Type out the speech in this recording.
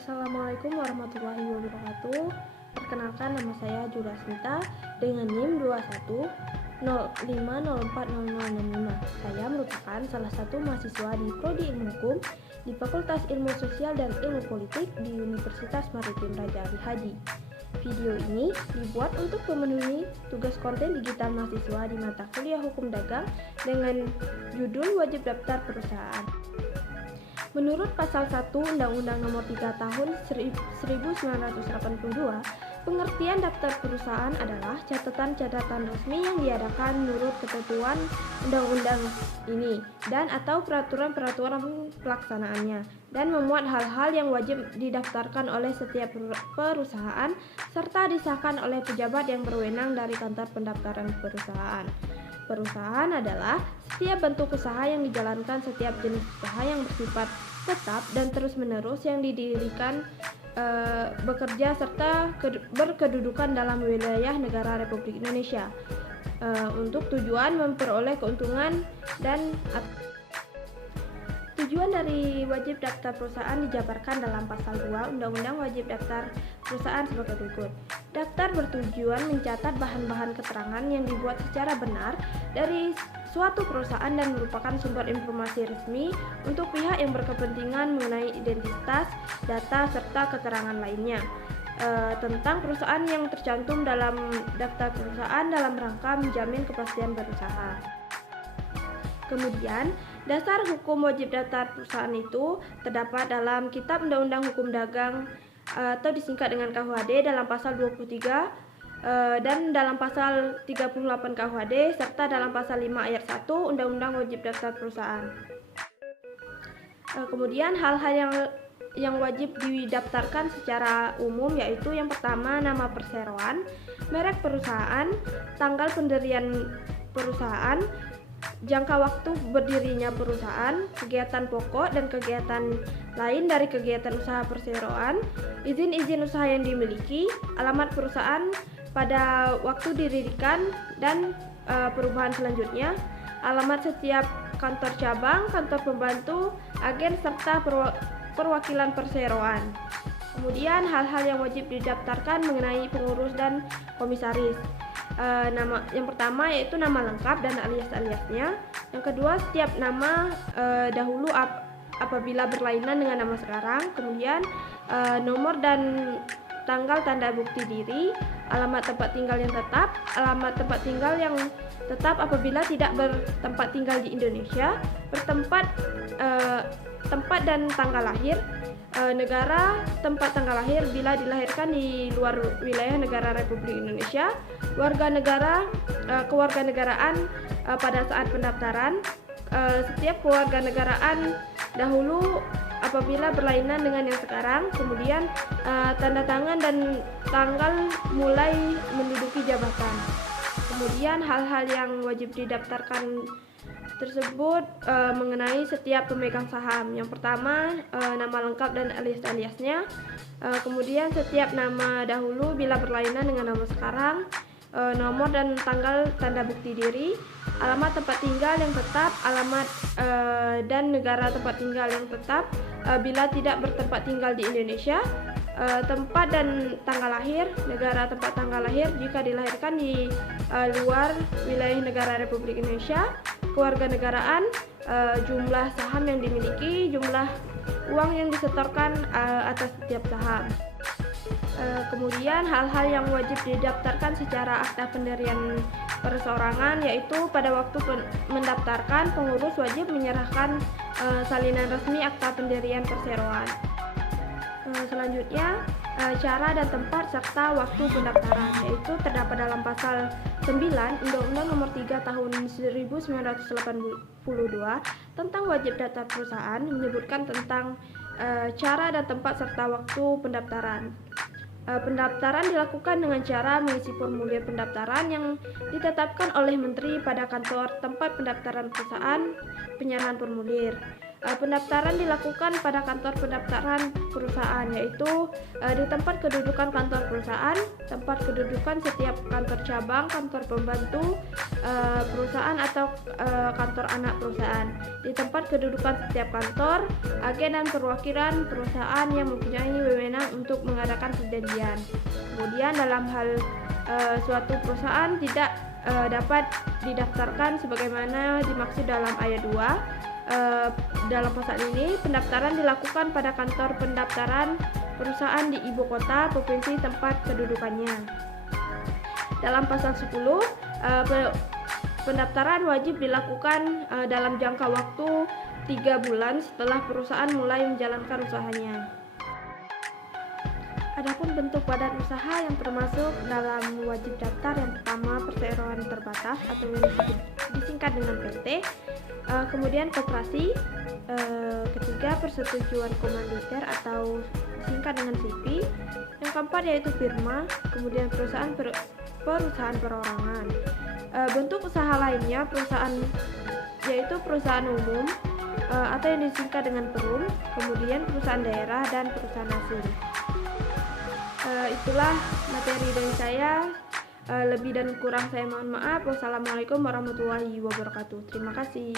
Assalamualaikum warahmatullahi wabarakatuh. Perkenalkan, nama saya Jurasmita dengan NIM 2105040065. Saya merupakan salah satu mahasiswa di Prodi Ilmu Hukum di Fakultas Ilmu Sosial dan Ilmu Politik di Universitas Maritim Raja Ali Haji. Video ini dibuat untuk memenuhi tugas konten digital mahasiswa di mata kuliah Hukum Dagang dengan judul Wajib Daftar Perusahaan. Menurut Pasal 1 Undang-Undang Nomor 3 Tahun 1982, pengertian daftar perusahaan adalah catatan-catatan resmi yang diadakan menurut ketentuan undang-undang ini dan atau peraturan-peraturan pelaksanaannya, dan memuat hal-hal yang wajib didaftarkan oleh setiap perusahaan serta disahkan oleh pejabat yang berwenang dari kantor pendaftaran perusahaan. Perusahaan adalah setiap bentuk usaha yang dijalankan, setiap jenis usaha yang bersifat tetap dan terus-menerus yang didirikan, bekerja serta berkedudukan dalam wilayah negara Republik Indonesia untuk tujuan memperoleh keuntungan dan tujuan dari wajib daftar perusahaan dijabarkan dalam Pasal 2 Undang-Undang Wajib Daftar Perusahaan sebagai berikut. Daftar bertujuan mencatat bahan-bahan keterangan yang dibuat secara benar dari suatu perusahaan dan merupakan sumber informasi resmi untuk pihak yang berkepentingan mengenai identitas, data, serta keterangan lainnya tentang perusahaan yang tercantum dalam daftar perusahaan dalam rangka menjamin kepastian berusaha. Kemudian, dasar hukum wajib daftar perusahaan itu terdapat dalam Kitab Undang-Undang Hukum Dagang atau disingkat dengan KUHD dalam Pasal 23 dan dalam Pasal 38 KUHD serta dalam Pasal 5 Ayat 1 Undang-Undang Wajib Daftar Perusahaan. Kemudian hal-hal yang wajib didaftarkan secara umum yaitu yang pertama nama perseroan, merek perusahaan, tanggal pendirian perusahaan, jangka waktu berdirinya perusahaan, kegiatan pokok dan kegiatan lain dari kegiatan usaha perseroan, izin-izin usaha yang dimiliki, alamat perusahaan pada waktu didirikan dan perubahan selanjutnya, alamat setiap kantor cabang, kantor pembantu, agen serta perwakilan perseroan. Kemudian hal-hal yang wajib didaftarkan mengenai pengurus dan komisaris. Nama yang pertama yaitu nama lengkap dan alias-aliasnya. Yang kedua, setiap nama dahulu apabila berlainan dengan nama sekarang. Kemudian nomor dan tanggal tanda bukti diri, alamat tempat tinggal yang tetap, alamat tempat tinggal yang tetap apabila tidak bertempat tinggal di Indonesia, tempat dan tanggal lahir, negara tempat tanggal lahir bila dilahirkan di luar wilayah negara Republik Indonesia, kewarganegaraan pada saat pendaftaran, setiap kewarganegaraan dahulu apabila berlainan dengan yang sekarang, kemudian tanda tangan dan tanggal mulai menduduki jabatan. Kemudian hal-hal yang wajib didaftarkan tersebut mengenai setiap pemegang saham. Yang pertama, nama lengkap dan alias-aliasnya. Kemudian setiap nama dahulu bila berlainan dengan nama sekarang, nomor dan tanggal tanda bukti diri, alamat tempat tinggal yang tetap, alamat dan negara tempat tinggal yang tetap bila tidak bertempat tinggal di Indonesia, tempat dan tanggal lahir, negara tempat tanggal lahir jika dilahirkan di luar wilayah negara Republik Indonesia, kewarganegaraan, jumlah saham yang dimiliki, jumlah uang yang disetorkan atas setiap saham. Kemudian hal-hal yang wajib didaftarkan secara akta pendirian perseorangan yaitu pada waktu mendaftarkan, pengurus wajib menyerahkan salinan resmi akta pendirian perseroan. Selanjutnya, cara dan tempat serta waktu pendaftaran yaitu terdapat dalam Pasal 9 Undang-Undang Nomor 3 Tahun 1982 tentang wajib daftar perusahaan menyebutkan tentang cara dan tempat serta waktu pendaftaran. Pendaftaran dilakukan dengan cara mengisi formulir pendaftaran yang ditetapkan oleh Menteri pada kantor tempat pendaftaran perusahaan, penyerahan formulir. pendaftaran dilakukan pada kantor pendaftaran perusahaan, yaitu di tempat kedudukan kantor perusahaan, tempat kedudukan setiap kantor cabang, kantor pembantu perusahaan atau kantor anak perusahaan, di tempat kedudukan setiap kantor, agen dan perwakilan perusahaan yang mempunyai wewenang untuk mengadakan perjanjian. Kemudian dalam hal suatu perusahaan tidak dapat didaftarkan sebagaimana dimaksud dalam ayat 2. Dalam pasal ini, pendaftaran dilakukan pada kantor pendaftaran perusahaan di ibu kota provinsi tempat kedudukannya. Dalam pasal 10, pendaftaran wajib dilakukan dalam jangka waktu 3 bulan setelah perusahaan mulai menjalankan usahanya. Adapun bentuk badan usaha yang termasuk dalam wajib daftar, yang pertama perseroan terbatas atau yang disingkat dengan PT, kemudian koperasi, ketiga persetujuan komanditer atau disingkat dengan CP, yang keempat yaitu firma, kemudian perusahaan perorangan. Bentuk usaha lainnya perusahaan yaitu perusahaan umum atau yang disingkat dengan perum, kemudian perusahaan daerah dan perusahaan asing. Itulah materi dari saya. Lebih dan kurang saya mohon maaf. Wassalamualaikum warahmatullahi wabarakatuh. Terima kasih.